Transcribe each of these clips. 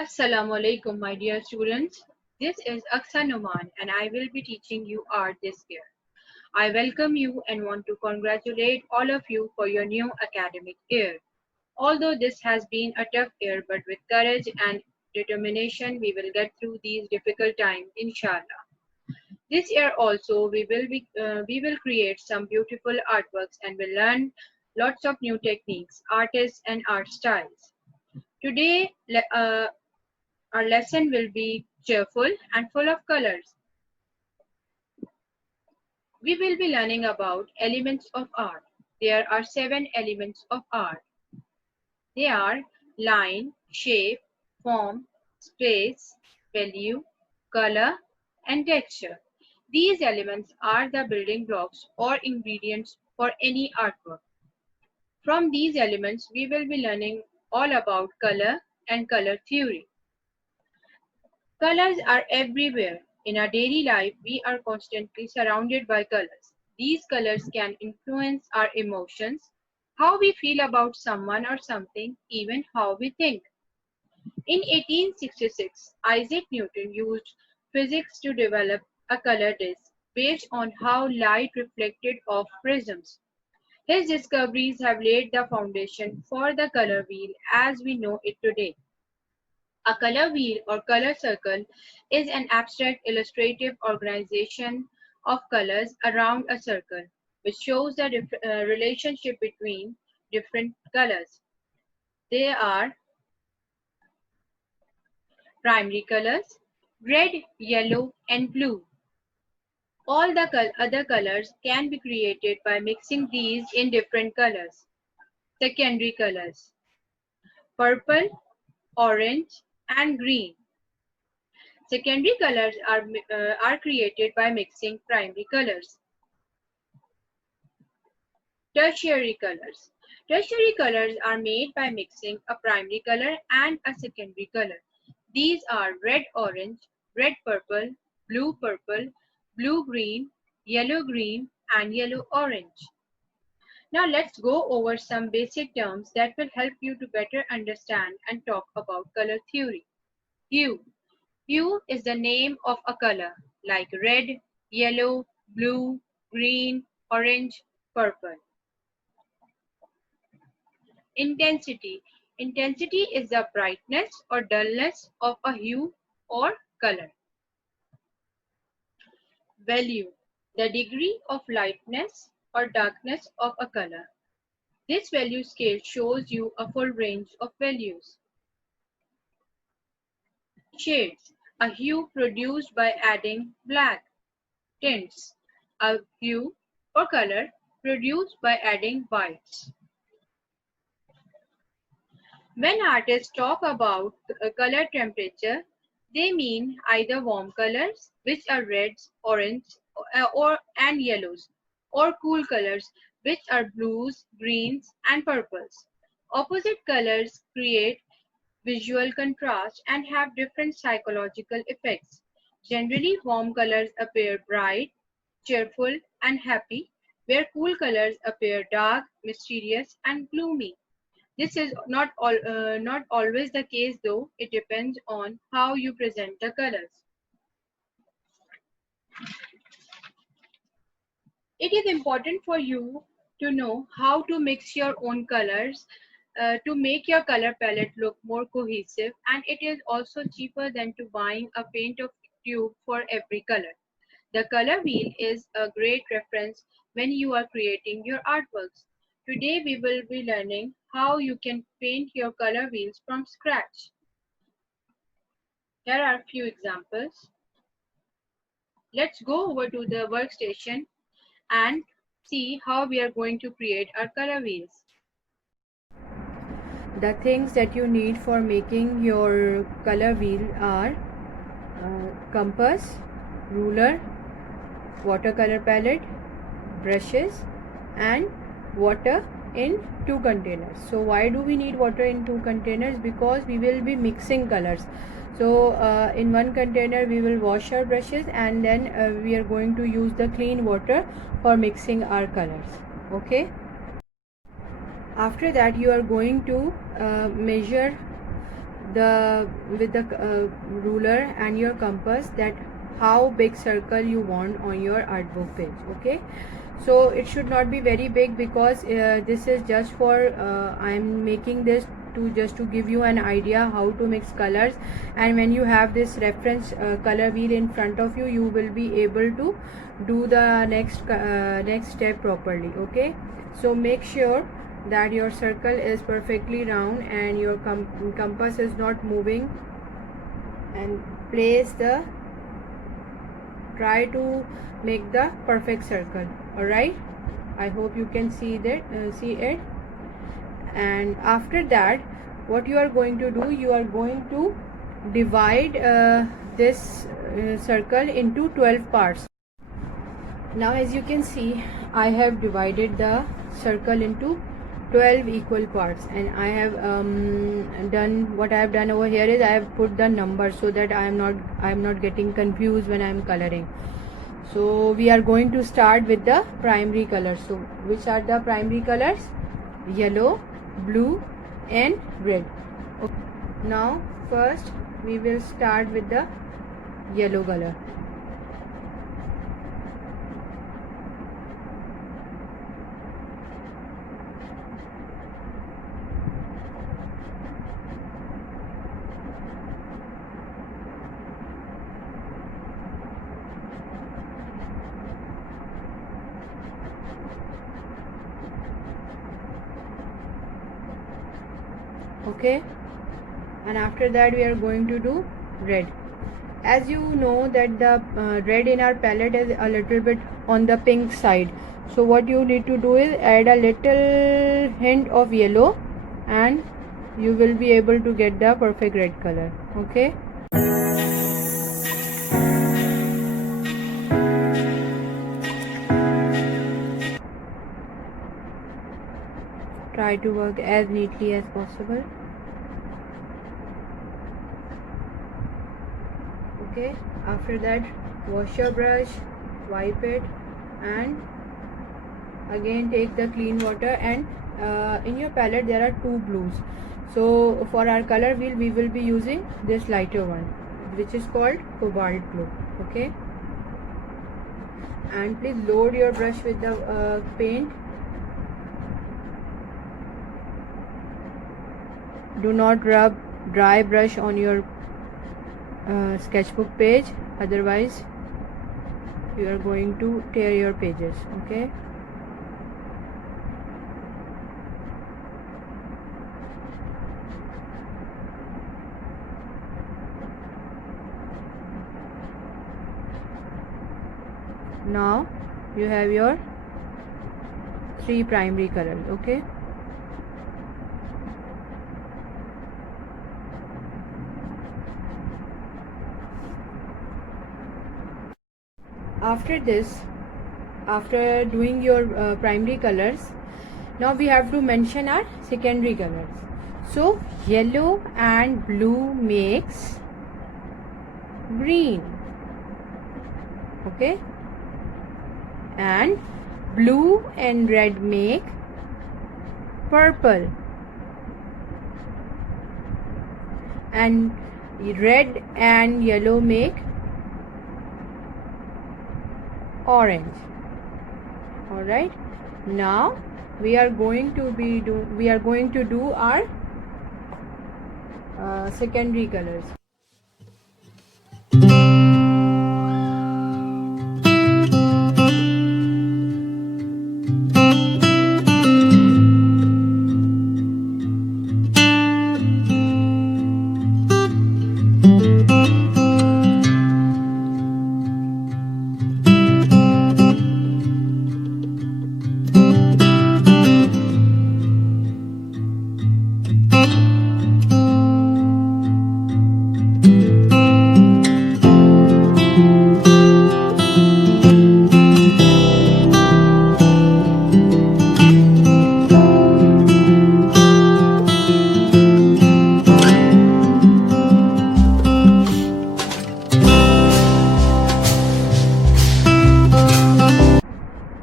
Assalamu alaikum, my dear students. This is Aksa Numan, and I will be teaching you art this year. I welcome you and want to congratulate all of you for your new academic year. Although this has been a tough year, but with courage and determination, we will get through these difficult times, inshallah. This year also, we will create some beautiful artworks and will learn lots of new techniques, artists, and art styles. Today, our lesson will be cheerful and full of colors. We will be learning about elements of art. There are 7 elements of art. They are line, shape, form, space, value, color, and texture. These elements are the building blocks or ingredients for any artwork. From these elements, we will be learning all about color and color theory. Colors are everywhere. In our daily life, we are constantly surrounded by colors. These colors can influence our emotions, how we feel about someone or something, even how we think. In 1866, Isaac Newton used physics to develop a color disk based on how light reflected off prisms. His discoveries have laid the foundation for the color wheel as we know it today. A color wheel or color circle is an abstract illustrative organization of colors around a circle, which shows the relationship between different colors. They are primary colors, red, yellow, and blue. All the other colors can be created by mixing these in different colors. Secondary colors, purple, orange, and green. Secondary colors are created by mixing primary colors. Tertiary colors. Tertiary colors are made by mixing a primary color and a secondary color. These are red-orange, red-purple, blue-purple, blue-green, yellow-green, and yellow-orange. Now let's go over some basic terms that will help you to better understand and talk about color theory. Hue. Hue is the name of a color like red, yellow, blue, green, orange, purple. Intensity. Intensity is the brightness or dullness of a hue or color. Value. The degree of lightness or darkness of a color. This value scale shows you a full range of values. Shades. A hue produced by adding black. Tints. A hue or color produced by adding whites. When artists talk about color temperature, they mean either warm colors, which are reds, orange, and yellows, or cool colors, which are blues, greens, and purples. Opposite colors create visual contrast and have different psychological effects. Generally, warm colors appear bright, cheerful, and happy, where cool colors appear dark, mysterious, and gloomy. This is not always the case though, it depends on how you present the colors. It is important for you to know how to mix your own colors to make your color palette look more cohesive, and it is also cheaper than to buying a paint of tube for every color. The color wheel is a great reference when you are creating your artworks. Today we will be learning how you can paint your color wheels from scratch. Here are a few examples. Let's go over to the workstation and see how we are going to create our color wheels. The things that you need for making your color wheel are compass, ruler, watercolor palette, brushes, and water in 2 containers. So why do we need water in 2 containers? Because we will be mixing colors. So in 1 container we will wash our brushes, and then we are going to use the clean water for mixing our colors. Okay. After that, you are going to measure with the ruler and your compass that how big circle you want on your art book page. Okay, so it should not be very big because this is just for I'm making this to just to give you an idea how to mix colors, and when you have this reference color wheel in front of you, you will be able to do the next step properly. Okay, so make sure that your circle is perfectly round and your compass is not moving, and try to make the perfect circle. All right, I hope you can see it. And after that, what you are going to do, you are going to divide this circle into 12 parts. Now as you can see, I have divided the circle into 12 equal parts, and I have done what I have done over here is I have put the number so that I am not getting confused when I am coloring. So we are going to start with the primary colors. So which are the primary colors? Yellow, blue and red. Okay. Now first we will start with the yellow color. Okay, and after that we are going to do red. As you know that the red in our palette is a little bit on the pink side, so what you need to do is add a little hint of yellow and you will be able to get the perfect red color. Okay, try to work as neatly as possible. Okay, after that wash your brush, wipe it, and again take the clean water, and in your palette there are two blues. So for our color wheel we will be using this lighter one, which is called cobalt blue. Okay, and please load your brush with the paint. Do not rub dry brush on your sketchbook page, otherwise you are going to tear your pages. Okay, now you have your 3 primary colors. Okay, after this, after doing your primary colors, now we have to mention our secondary colors. So yellow and blue makes green. Okay, and blue and red make purple, and red and yellow make orange. All right, now we are going to do our secondary colors.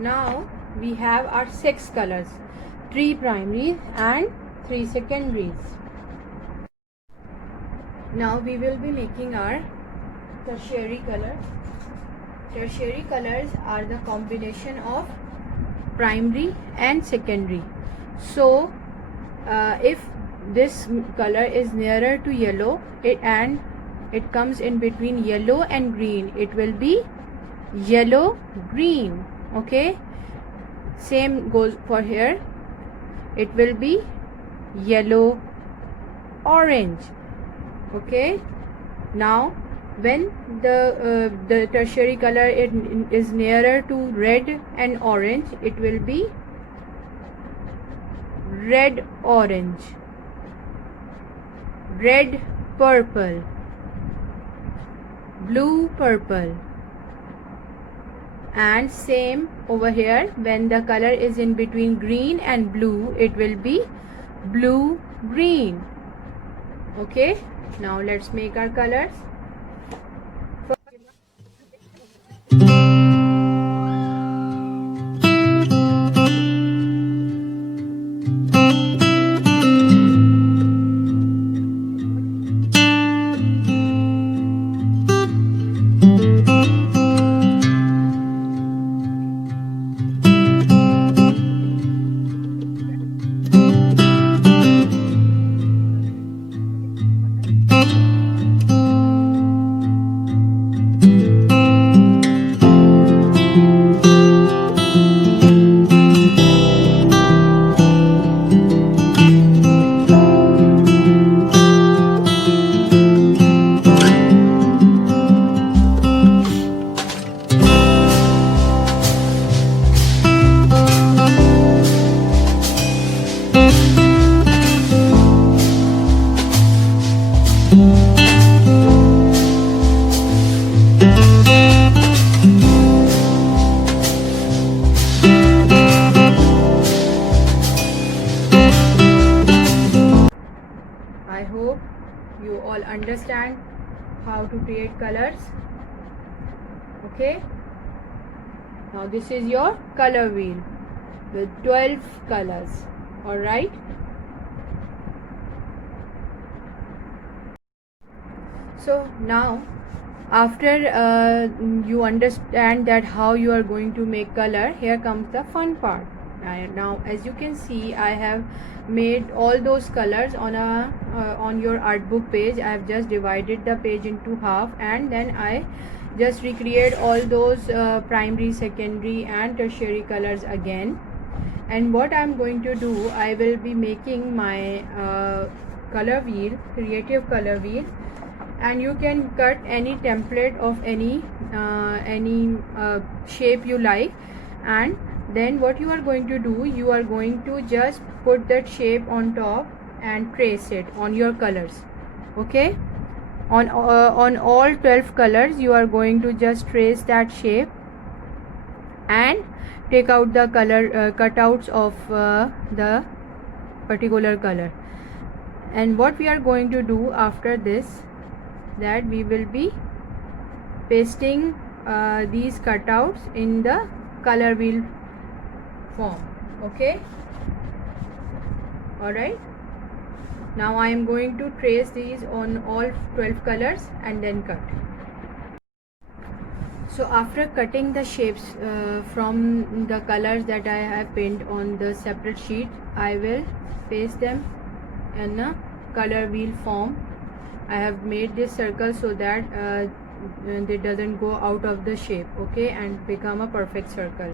Now we have our 6 colors, 3 primaries and 3 secondaries. Now we will be making our tertiary color. Tertiary colors are the combination of primary and secondary. So if this color is nearer to yellow and it comes in between yellow and green, it will be yellow green. Okay, same goes for here, it will be yellow orange. Okay, now when the tertiary color is nearer to red and orange, it will be red orange, red purple, blue purple. And same over here, when the color is in between green and blue, it will be blue green. Okay, now let's make our colors. I hope you all understand how to create colors. Okay, now this is your color wheel with 12 colors. All right, so now after you understand that how you are going to make color, here comes the fun part. Now as you can see, I have made all those colors on your art book page. I have just divided the page into half, and then I just recreate all those primary, secondary and tertiary colors again. And what I'm going to do, I will be making my color wheel, creative color wheel, and you can cut any template of any shape you like. And then what you are going to do, you are going to just put that shape on top and trace it on your colors. Okay, on all 12 colors you are going to just trace that shape and take out the color cutouts of the particular color. And what we are going to do after this, that we will be pasting these cutouts in the color wheel form. Okay, all right, now I am going to trace these on all 12 colors and then cut. So after cutting the shapes from the colors that I have pinned on the separate sheet, I will paste them in a color wheel form. I have made this circle so that it doesn't go out of the shape, okay, and become a perfect circle.